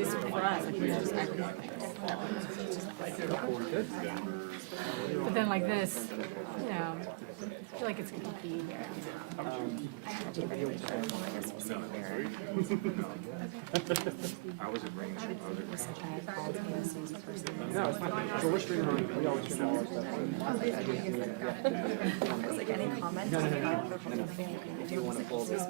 least for us, like, we just act like but then like this, you know, I feel like it's gonna be here. I was arranging other. No, it's not. So we're streaming on. We always stream all our stuff. Like any comments? No. If you want to pull this.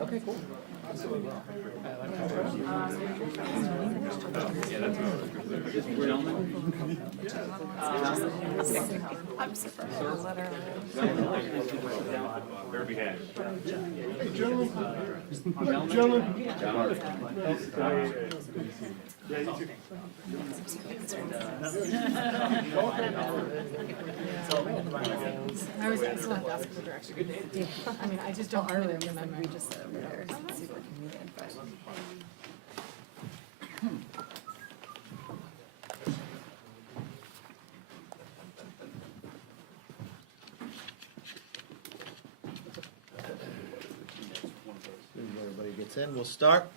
Okay, cool. I'm surprised. Very behalf. Hey, gentlemen. Yeah, you too. I was still have to ask for direction. I mean, I just don't really remember. We just sit over there, super convenient, but. As everybody gets in, we'll start.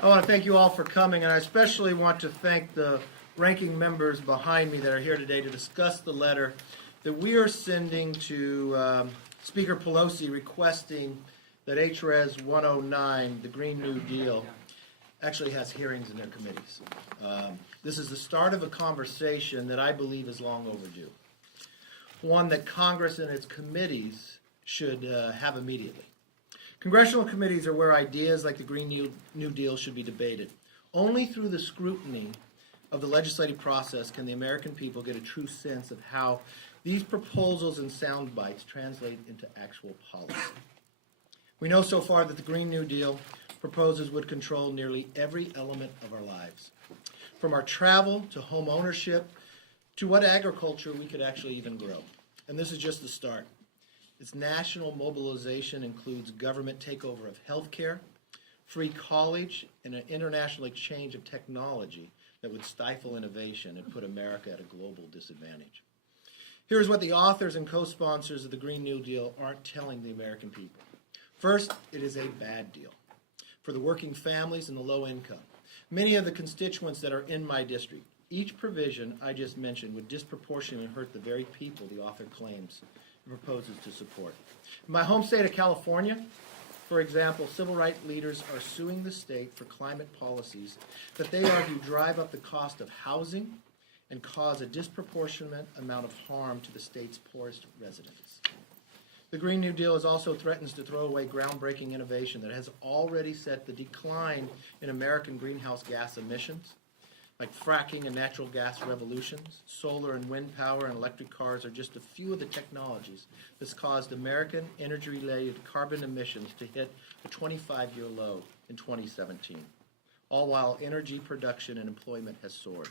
I want to thank you all for coming, and I especially want to thank the ranking members behind me that are here today to discuss the letter that we are sending to Speaker Pelosi requesting that HRES 109, the Green New Deal, actually has hearings in their committees. This is the start of a conversation that I believe is long overdue, one that Congress and its committees should have immediately. Congressional committees are where ideas like the Green New Deal should be debated. Only through the scrutiny of the legislative process can the American people get a true sense of how these proposals and sound bites translate into actual policy. We know so far that the Green New Deal proposes would control nearly every element of our lives, from our travel to home ownership to what agriculture we could actually even grow. And this is just the start. Its national mobilization includes government takeover of healthcare, free college, and an international exchange of technology that would stifle innovation and put America at a global disadvantage. Here's what the authors and co-sponsors of the Green New Deal aren't telling the American people. First, it is a bad deal for the working families and the low income. Many of the constituents that are in my district, each provision I just mentioned would disproportionately hurt the very people the author claims and proposes to support. In my home state of California, for example, civil rights leaders are suing the state for climate policies that they argue drive up the cost of housing and cause a disproportionate amount of harm to the state's poorest residents. The Green New Deal also threatens to throw away groundbreaking innovation that has already set the decline in American greenhouse gas emissions, like fracking and natural gas revolutions. Solar and wind power and electric cars are just a few of the technologies that's caused American energy-related carbon emissions to hit a 25-year low in 2017, all while energy production and employment has soared.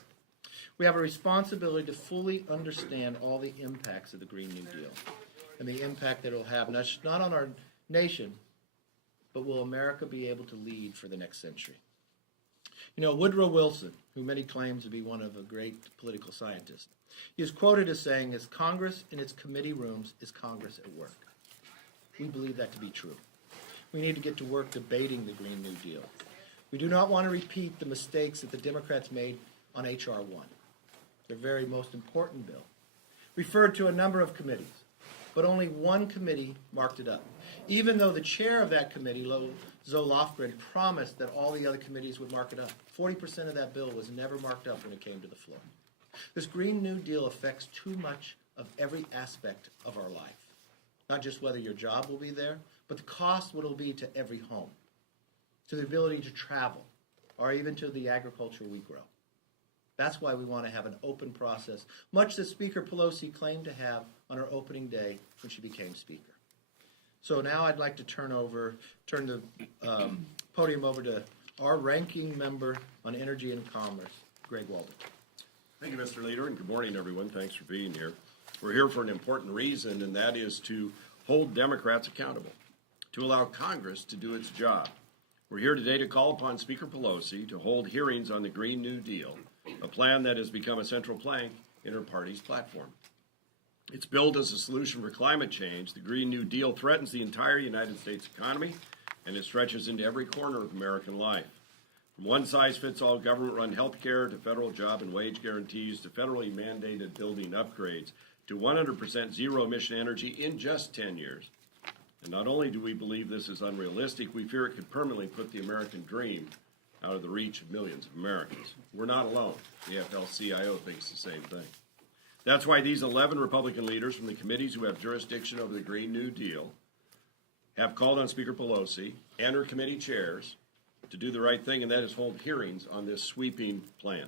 We have a responsibility to fully understand all the impacts of the Green New Deal and the impact that it will have, not on our nation, but will America be able to lead for the next century? You know, Woodrow Wilson, who many claim to be one of a great political scientist, he is quoted as saying, "As Congress in its committee rooms is Congress at work." We believe that to be true. We need to get to work debating the Green New Deal. We do not want to repeat the mistakes that the Democrats made on H.R. 1, their very most important bill, referred to a number of committees, but only one committee marked it up, even though the chair of that committee, Zoe Lofgren, promised that all the other committees would mark it up. 40% of that bill was never marked up when it came to the floor. This Green New Deal affects too much of every aspect of our life, not just whether your job will be there, but the cost what it will be to every home, to the ability to travel, or even to the agriculture we grow. That's why we want to have an open process, much as Speaker Pelosi claimed to have on her opening day when she became Speaker. So now I'd like to turn the podium over to our ranking member on Energy and Commerce, Greg Walden. Thank you, Mr. Leader, and good morning, everyone. Thanks for being here. We're here for an important reason, and that is to hold Democrats accountable, to allow Congress to do its job. We're here today to call upon Speaker Pelosi to hold hearings on the Green New Deal, a plan that has become a central plank in her party's platform. It's billed as a solution for climate change. The Green New Deal threatens the entire United States economy, and it stretches into every corner of American life. From one-size-fits-all government-run health care to federal job and wage guarantees to federally mandated building upgrades to 100% zero-emission energy in just 10 years. And not only do we believe this is unrealistic, we fear it could permanently put the American dream out of the reach of millions of Americans. We're not alone. The AFL-CIO thinks the same thing. That's why these 11 Republican leaders from the committees who have jurisdiction over the Green New Deal have called on Speaker Pelosi and her committee chairs to do the right thing, and that is hold hearings on this sweeping plan.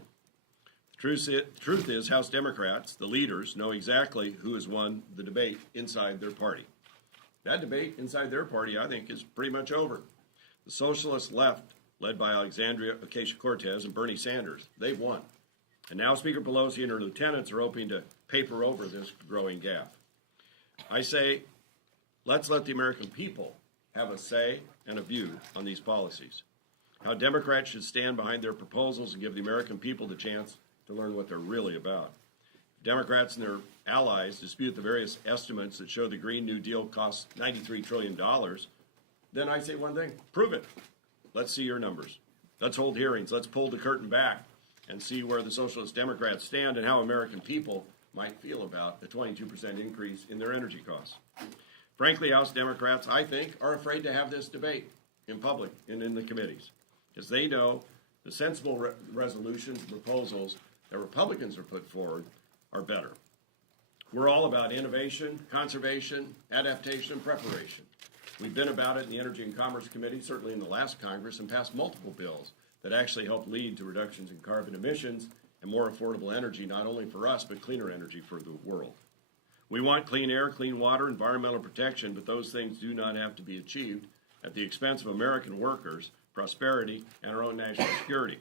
The truth is, House Democrats, the leaders, know exactly who has won the debate inside their party. That debate inside their party, I think, is pretty much over. The socialist left, led by Alexandria Ocasio-Cortez and Bernie Sanders, they've won. And now Speaker Pelosi and her lieutenants are hoping to paper over this growing gap. I say, let's let the American people have a say and a view on these policies. How Democrats should stand behind their proposals and give the American people the chance to learn what they're really about. Democrats and their allies dispute the various estimates that show the Green New Deal costs $93 trillion. Then I say one thing, prove it. Let's see your numbers. Let's hold hearings. Let's pull the curtain back and see where the Socialist Democrats stand and how American people might feel about the 22% increase in their energy costs. Frankly, House Democrats, I think, are afraid to have this debate in public and in the committees, because they know the sensible resolutions and proposals that Republicans have put forward are better. We're all about innovation, conservation, adaptation, and preparation. We've been about it in the Energy and Commerce Committee, certainly in the last Congress, and passed multiple bills that actually help lead to reductions in carbon emissions and more affordable energy, not only for us, but cleaner energy for the world. We want clean air, clean water, environmental protection, but those things do not have to be achieved at the expense of American workers, prosperity, and our own national security.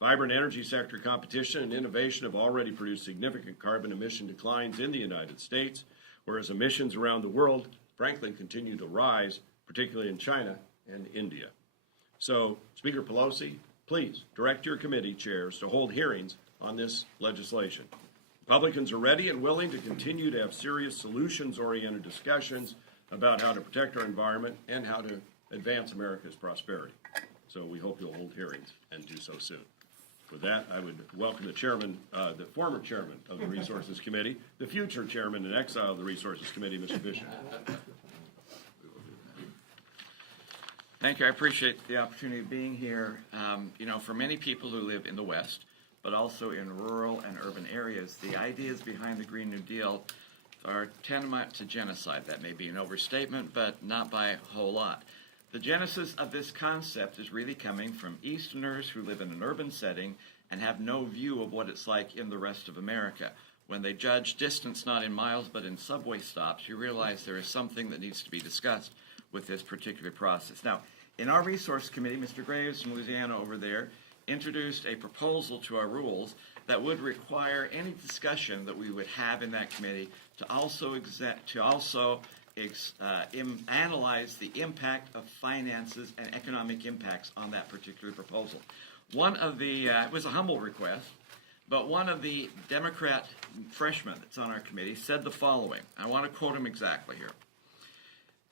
Vibrant energy sector competition and innovation have already produced significant carbon emission declines in the United States, whereas emissions around the world, frankly, continue to rise, particularly in China and India. So, Speaker Pelosi, please direct your committee chairs to hold hearings on this legislation. Republicans are ready and willing to continue to have serious solutions-oriented discussions about how to protect our environment and how to advance America's prosperity. So we hope you'll hold hearings and do so soon. With that, I would welcome the chairman, the former chairman of the Resources Committee, the future chairman in exile of the Resources Committee, Mr. Fisher. Thank you. I appreciate the opportunity of being here. For many people who live in the West, but also in rural and urban areas, the ideas behind the Green New Deal are tantamount to genocide. That may be an overstatement, but not by a whole lot. The genesis of this concept is really coming from Easterners who live in an urban setting and have no view of what it's like in the rest of America. When they judge distance not in miles but in subway stops, you realize there is something that needs to be discussed with this particular process. Now, in our resource committee, Mr. Graves from Louisiana over there introduced a proposal to our rules that would require any discussion that we would have in that committee to also analyze the impact of finances and economic impacts on that particular proposal. One of the, it was a humble request, but one of the Democrat freshmen that's on our committee said the following. I want to quote him exactly here.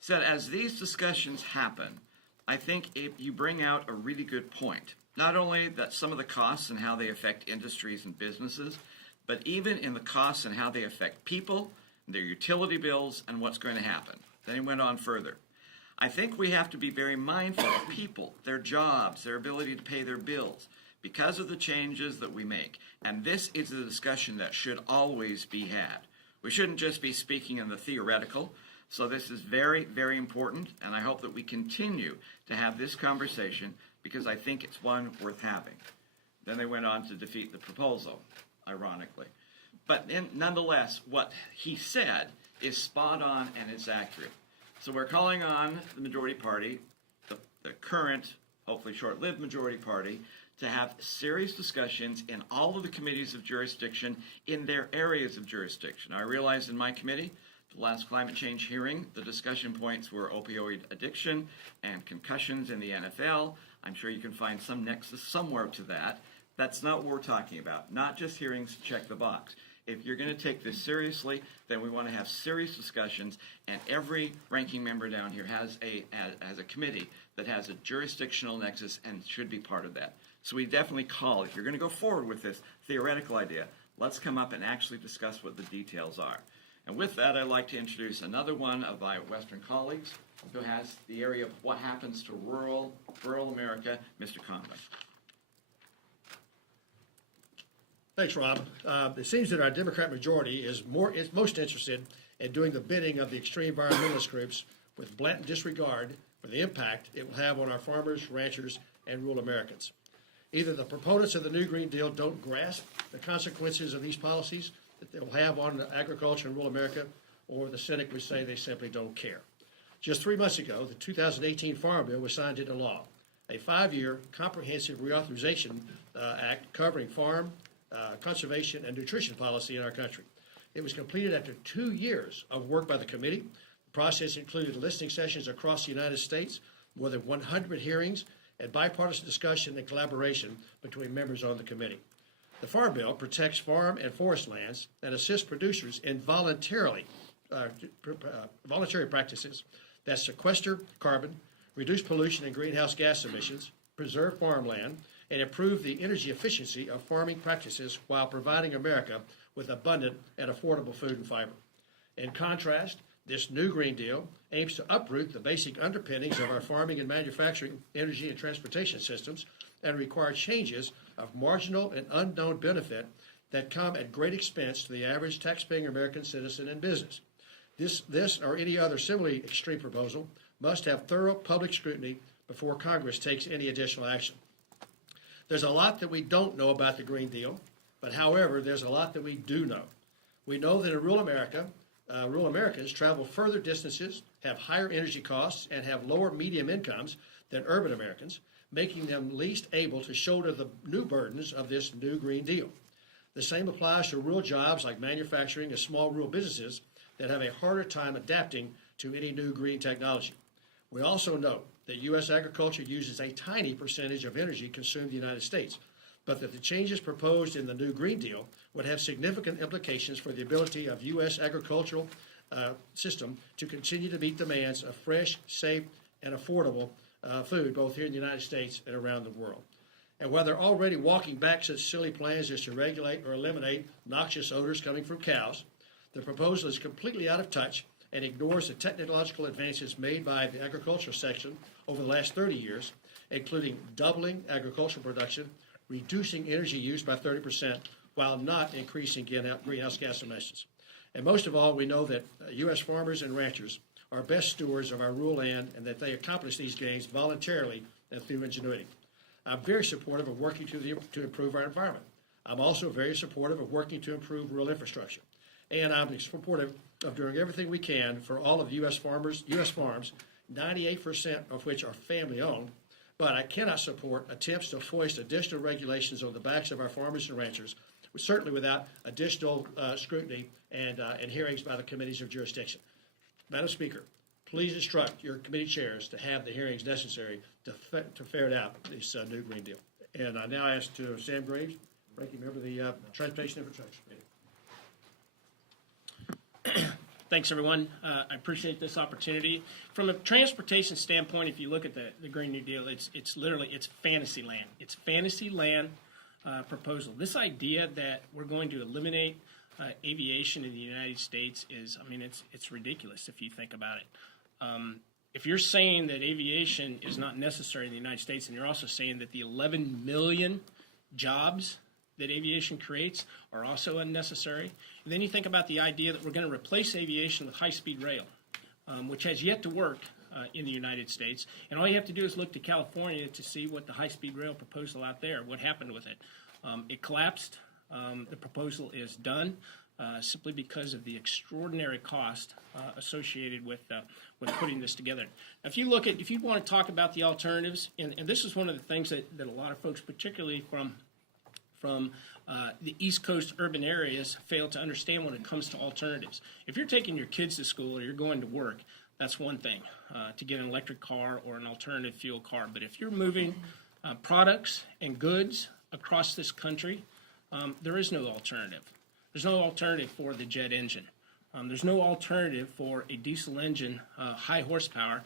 Said, as these discussions happen, I think you bring out a really good point. Not only that some of the costs and how they affect industries and businesses, but even in the costs and how they affect people, their utility bills, and what's going to happen. Then he went on further. I think we have to be very mindful of people, their jobs, their ability to pay their bills, because of the changes that we make. And this is a discussion that should always be had. We shouldn't just be speaking in the theoretical. So this is very, very important, and I hope that we continue to have this conversation because I think it's one worth having. Then they went on to defeat the proposal, ironically. But nonetheless, what he said is spot on and it's accurate. So we're calling on the majority party, the current, hopefully short-lived majority party, to have serious discussions in all of the committees of jurisdiction in their areas of jurisdiction. I realize in my committee, The last climate change hearing, the discussion points were opioid addiction and concussions in the NFL. I'm sure you can find some nexus somewhere to that. That's not what we're talking about. Not just hearings to check the box. If you're going to take this seriously, then we want to have serious discussions, and every ranking member down here has a committee that has a jurisdictional nexus and should be part of that. So we definitely call, if you're going to go forward with this theoretical idea, let's come up and actually discuss what the details are. And with that, I'd like to introduce another one of my Western colleagues who has the area of what happens to rural America, Mr. Conway. Thanks, Rob. It seems that our Democrat majority is most interested in doing the bidding of the extreme environmentalist groups with blatant disregard for the impact it will have on our farmers, ranchers, and rural Americans. Either the proponents of the new Green Deal don't grasp the consequences of these policies that they will have on agriculture in rural America, or the cynic would say they simply don't care. Just 3 months ago, the 2018 Farm Bill was signed into law, a 5-year comprehensive reauthorization act covering farm, conservation, and nutrition policy in our country. It was completed after 2 years of work by the committee. The process included listening sessions across the United States, more than 100 hearings, and bipartisan discussion and collaboration between members on the committee. The Farm Bill protects farm and forest lands and assists producers in voluntary practices that sequester carbon, reduce pollution and greenhouse gas emissions, preserve farmland, and improve the energy efficiency of farming practices while providing America with abundant and affordable food and fiber. In contrast, this new Green Deal aims to uproot the basic underpinnings of our farming and manufacturing, energy, and transportation systems and require changes of marginal and unknown benefit that come at great expense to the average taxpaying American citizen and business. This or any other similarly extreme proposal must have thorough public scrutiny before Congress takes any additional action. There's a lot that we don't know about the Green Deal, but however, there's a lot that we do know. We know that in rural America, rural Americans travel further distances, have higher energy costs, and have lower medium incomes than urban Americans, making them least able to shoulder the new burdens of this new Green Deal. The same applies to rural jobs like manufacturing and small rural businesses that have a harder time adapting to any new green technology. We also know that U.S. agriculture uses a tiny percentage of energy consumed in the United States, but that the changes proposed in the new Green Deal would have significant implications for the ability of U.S. agricultural system to continue to meet demands of fresh, safe, and affordable food, both here in the United States and around the world. And while they're already walking back such silly plans as to regulate or eliminate noxious odors coming from cows, the proposal is completely out of touch and ignores the technological advances made by the agricultural section over the last 30 years, including doubling agricultural production, reducing energy use by 30%, while not increasing greenhouse gas emissions. And most of all, we know that U.S. farmers and ranchers are best stewards of our rural land and that they accomplish these gains voluntarily and through ingenuity. I'm very supportive of working to improve our environment. I'm also very supportive of working to improve rural infrastructure. And I'm supportive of doing everything we can for all of U.S. farms, 98% of which are family-owned. But I cannot support attempts to foist additional regulations on the backs of our farmers and ranchers, certainly without additional scrutiny and hearings by the committees of jurisdiction. Madam Speaker, please instruct your committee chairs to have the hearings necessary to ferret out this new Green Deal. And I now ask to Sam Graves, ranking member of the Transportation Infrastructure Committee. Thanks, everyone. I appreciate this opportunity. From a transportation standpoint, if you look at the Green New Deal, it's fantasy land. It's fantasy land proposal. This idea that we're going to eliminate aviation in the United States it's ridiculous if you think about it. If you're saying that aviation is not necessary in the United States, and you're also saying that the 11 million jobs that aviation creates are also unnecessary. And then you think about the idea that we're going to replace aviation with high-speed rail, which has yet to work in the United States. And all you have to do is look to California to see what the high-speed rail proposal out there, what happened with it. It collapsed. The proposal is done simply because of the extraordinary cost associated with putting this together. Now, if you want to talk about the alternatives, and this is one of the things that a lot of folks, particularly from from the East Coast urban areas fail to understand when it comes to alternatives. If you're taking your kids to school or you're going to work, that's one thing, to get an electric car or an alternative fuel car. But if you're moving products and goods across this country, there is no alternative. There's no alternative for the jet engine. There's no alternative for a diesel engine, high horsepower,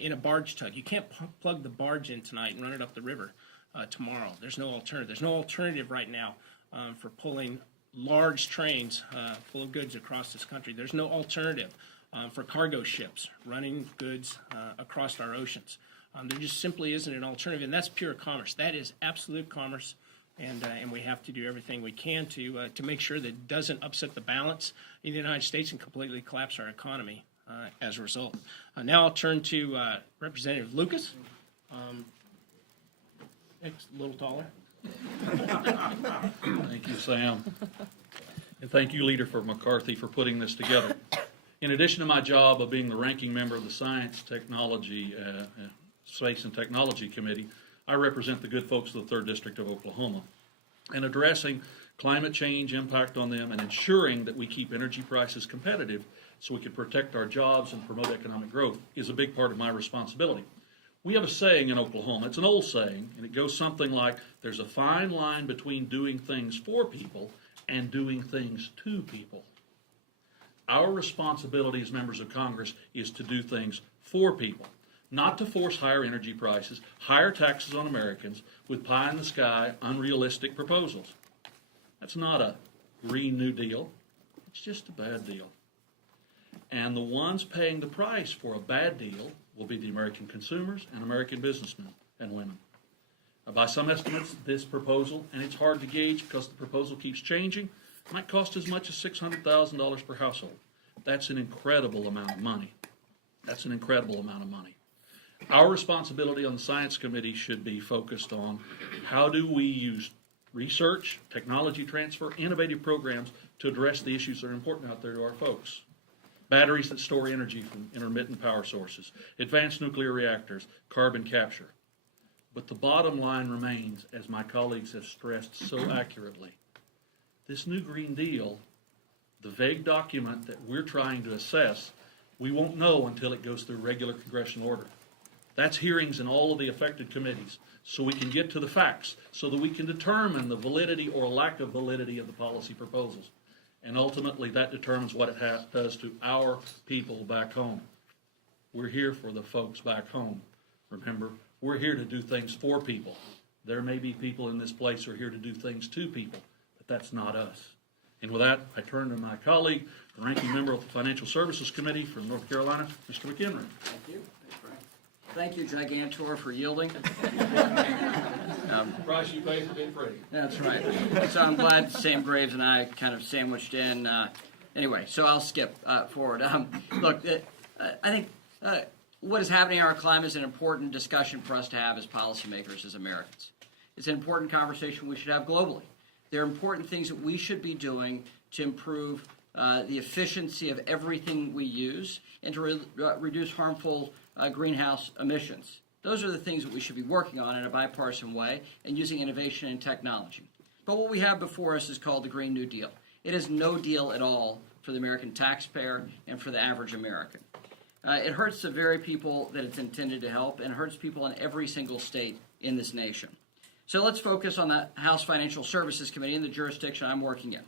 in a barge tug. You can't plug the barge in tonight and run it up the river tomorrow. There's no alternative. There's no alternative right now for pulling large trains full of goods across this country. There's no alternative for cargo ships running goods across our oceans. There just simply isn't an alternative, and that's pure commerce. That is absolute commerce. And we have to do everything we can to make sure that it doesn't upset the balance in the United States and completely collapse our economy as a result. Now I'll turn to Representative Lucas. Next, a little taller. Thank you, Sam. And thank you, Leader for McCarthy, for putting this together. In addition to my job of being the ranking member of the Science, Technology, Space and Technology Committee, I represent the good folks of the 3rd District of Oklahoma. And addressing climate change impact on them and ensuring that we keep energy prices competitive so we can protect our jobs and promote economic growth is a big part of my responsibility. We have a saying in Oklahoma, it's an old saying, and it goes something like, there's a fine line between doing things for people and doing things to people. Our responsibility as members of Congress is to do things for people, not to force higher energy prices, higher taxes on Americans with pie-in-the-sky, unrealistic proposals. That's not a Green New Deal. It's just a bad deal. And the ones paying the price for a bad deal will be the American consumers and American businessmen and women. By some estimates, this proposal, and it's hard to gauge because the proposal keeps changing, might cost as much as $600,000 per household. That's an incredible amount of money. That's an incredible amount of money. Our responsibility on the Science Committee should be focused on how do we use research, technology transfer, innovative programs to address the issues that are important out there to our folks. Batteries that store energy from intermittent power sources, advanced nuclear reactors, carbon capture. But the bottom line remains, as my colleagues have stressed so accurately, this new Green Deal, the vague document that we're trying to assess, we won't know until it goes through regular congressional order. That's hearings in all of the affected committees, so we can get to the facts, so that we can determine the validity or lack of validity of the policy proposals. And ultimately, that determines what it does to our people back home. We're here for the folks back home. Remember, we're here to do things for people. There may be people in this place who are here to do things to people, but that's not us. And with that, I turn to my colleague, the ranking member of the Financial Services Committee from North Carolina, Mr. McHenry. Thank you. Thank you, Gigantor, for yielding. Price you pay for being pretty. That's right. So I'm glad Sam Graves and I kind of sandwiched in. Anyway, so I'll skip forward. Look, I think what is happening in our climate is an important discussion for us to have as policymakers, as Americans. It's an important conversation we should have globally. There are important things that we should be doing to improve the efficiency of everything we use and to reduce harmful greenhouse emissions. Those are the things that we should be working on in a bipartisan way and using innovation and technology. But what we have before us is called the Green New Deal. It is no deal at all for the American taxpayer and for the average American. It hurts the very people that it's intended to help and hurts people in every single state in this nation. So let's focus on the House Financial Services Committee and the jurisdiction I'm working in.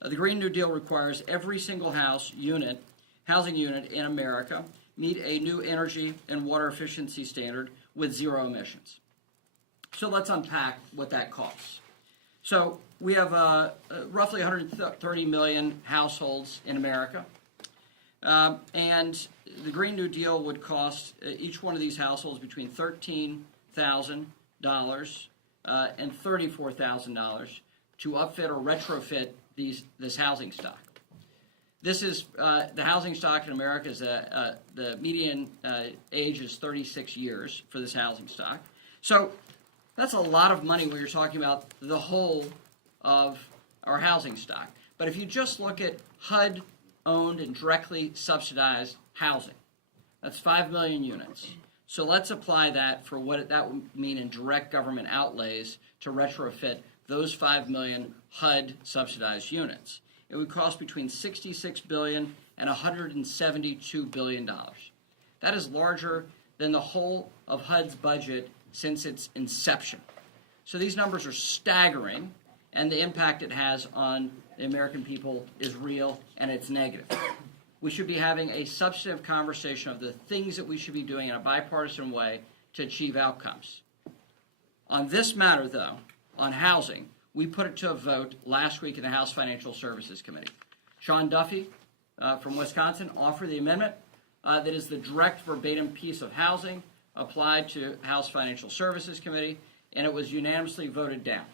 The Green New Deal requires every single housing unit in America meet a new energy and water efficiency standard with zero emissions. So let's unpack what that costs. So we have roughly 130 million households in America. And the Green New Deal would cost each one of these households between $13,000 and $34,000 to upfit or retrofit this housing stock. This is the housing stock in America is the median age is 36 years for this housing stock. So that's a lot of money when you're talking about the whole of our housing stock. But if you just look at HUD-owned and directly subsidized housing, that's 5 million units. So let's apply that for what that would mean in direct government outlays to retrofit those 5 million HUD subsidized units. It would cost between $66 billion and $172 billion. That is larger than the whole of HUD's budget since its inception. So these numbers are staggering, and the impact it has on the American people is real, and it's negative. We should be having a substantive conversation of the things that we should be doing in a bipartisan way to achieve outcomes. On this matter, though, on housing, we put it to a vote last week in the House Financial Services Committee. Sean Duffy from Wisconsin offered the amendment that is the direct verbatim piece of housing applied to House Financial Services Committee, and it was unanimously voted down.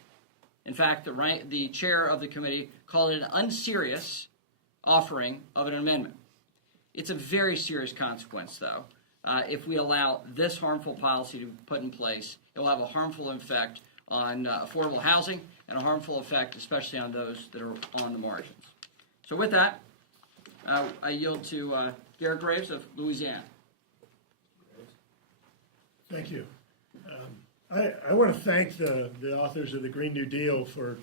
In fact, the chair of the committee called it an unserious offering of an amendment. It's a very serious consequence, though. If we allow this harmful policy to be put in place, it will have a harmful effect on affordable housing and a harmful effect especially on those that are on the margins. So with that, I yield to Garrett Graves of Louisiana. Thank you. I want to thank the authors of the Green New Deal for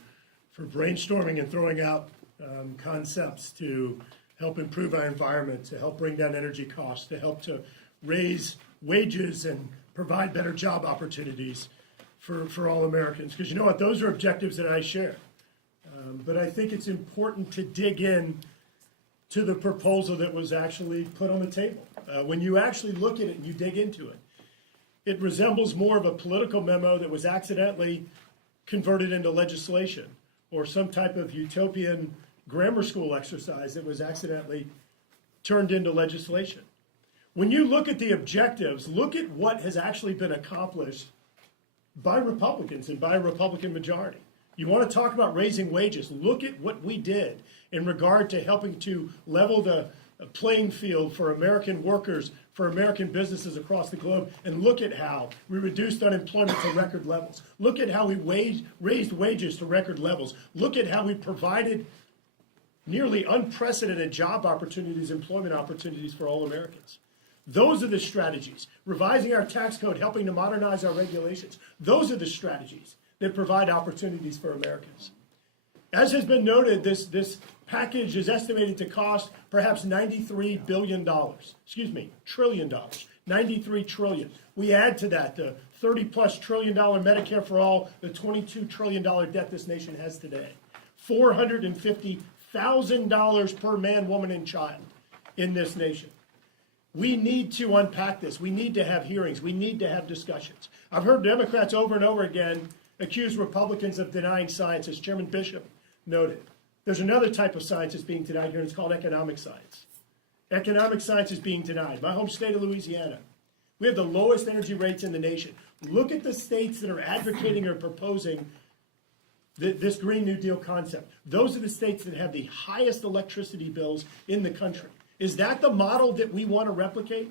brainstorming and throwing out concepts to help improve our environment, to help bring down energy costs, to help to raise wages and provide better job opportunities for all Americans. Because you know what, those are objectives that I share. But I think it's important to dig in to the proposal that was actually put on the table. When you actually look at it and you dig into it, it resembles more of a political memo that was accidentally converted into legislation, or some type of utopian grammar school exercise that was accidentally turned into legislation. When you look at the objectives, look at what has actually been accomplished by Republicans and by a Republican majority. You want to talk about raising wages, look at what we did in regard to helping to level the playing field for American workers, for American businesses across the globe, and look at how we reduced unemployment to record levels. Look at how we raised wages to record levels. Look at how we provided nearly unprecedented job opportunities, employment opportunities for all Americans. Those are the strategies. Revising our tax code, helping to modernize our regulations. Those are the strategies that provide opportunities for Americans. As has been noted, this package is estimated to cost perhaps $93 billion. Trillion. 93 trillion. We add to that the $30+ trillion Medicare for all, the $22 trillion debt this nation has today. $450,000 per man, woman, and child in this nation. We need to unpack this. We need to have hearings. We need to have discussions. I've heard Democrats over and over again accuse Republicans of denying science, as Chairman Bishop noted. There's another type of science that's being denied here, and it's called economic science. Economic science is being denied. My home state of Louisiana, we have the lowest energy rates in the nation. Look at the states that are advocating or proposing this Green New Deal concept. Those are the states that have the highest electricity bills in the country. Is that the model that we want to replicate?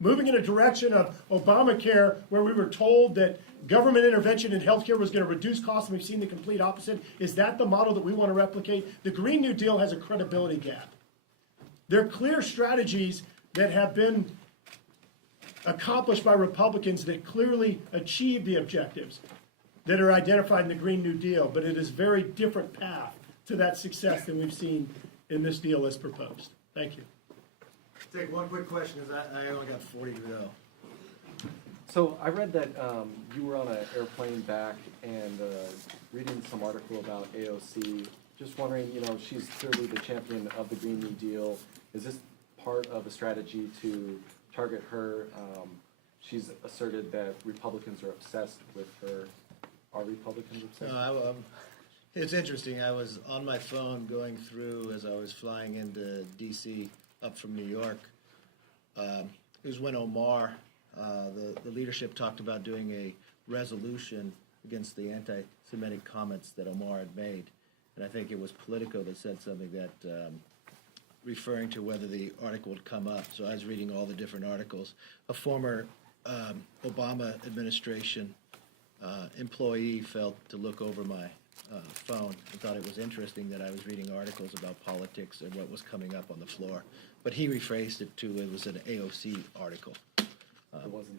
Moving in a direction of Obamacare, where we were told that government intervention in healthcare was going to reduce costs, and we've seen the complete opposite. Is that the model that we want to replicate? The Green New Deal has a credibility gap. There are clear strategies that have been accomplished by Republicans that clearly achieve the objectives that are identified in the Green New Deal, but it is a very different path to that success than we've seen in this deal as proposed. Thank you. Take one quick question, because I only got 40 to go. So I read that you were on an airplane back and reading some article about AOC. Just wondering, she's clearly the champion of the Green New Deal. Is this part of a strategy to target her? She's asserted that Republicans are obsessed with her. Are Republicans obsessed? No, it's interesting. I was on my phone going through as I was flying into D.C. up from New York. It was when Omar, the leadership, talked about doing a resolution against the anti-Semitic comments that Omar had made. And I think it was Politico that said something that, referring to whether the article would come up. So I was reading all the different articles. A former Obama administration employee felt to look over my phone and thought it was interesting that I was reading articles about politics and what was coming up on the floor. But he rephrased it to it was an AOC article. It wasn't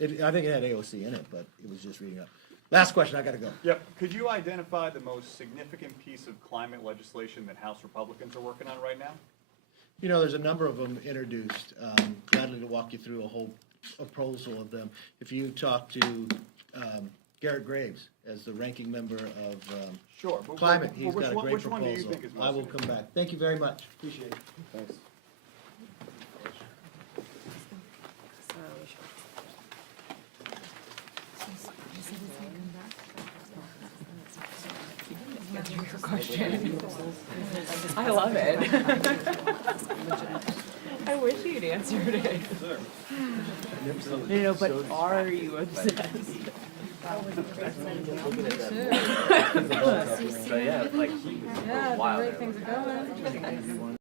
AOC. I think it had AOC in it, but it was just reading up. Last question, I gotta go. Yep. Could you identify the most significant piece of climate legislation that House Republicans are working on right now? You know, there's a number of them introduced. Gladly to walk you through a whole proposal of them. If you talk to Garrett Graves as the ranking member of Sure. But Climate, but he's which got a one- great which one do you proposal. think is most I will significant? come back. Thank you very much. Appreciate it. Thanks. I love it. I wish you'd answered it. No, but are you obsessed? Yeah, the way things are going.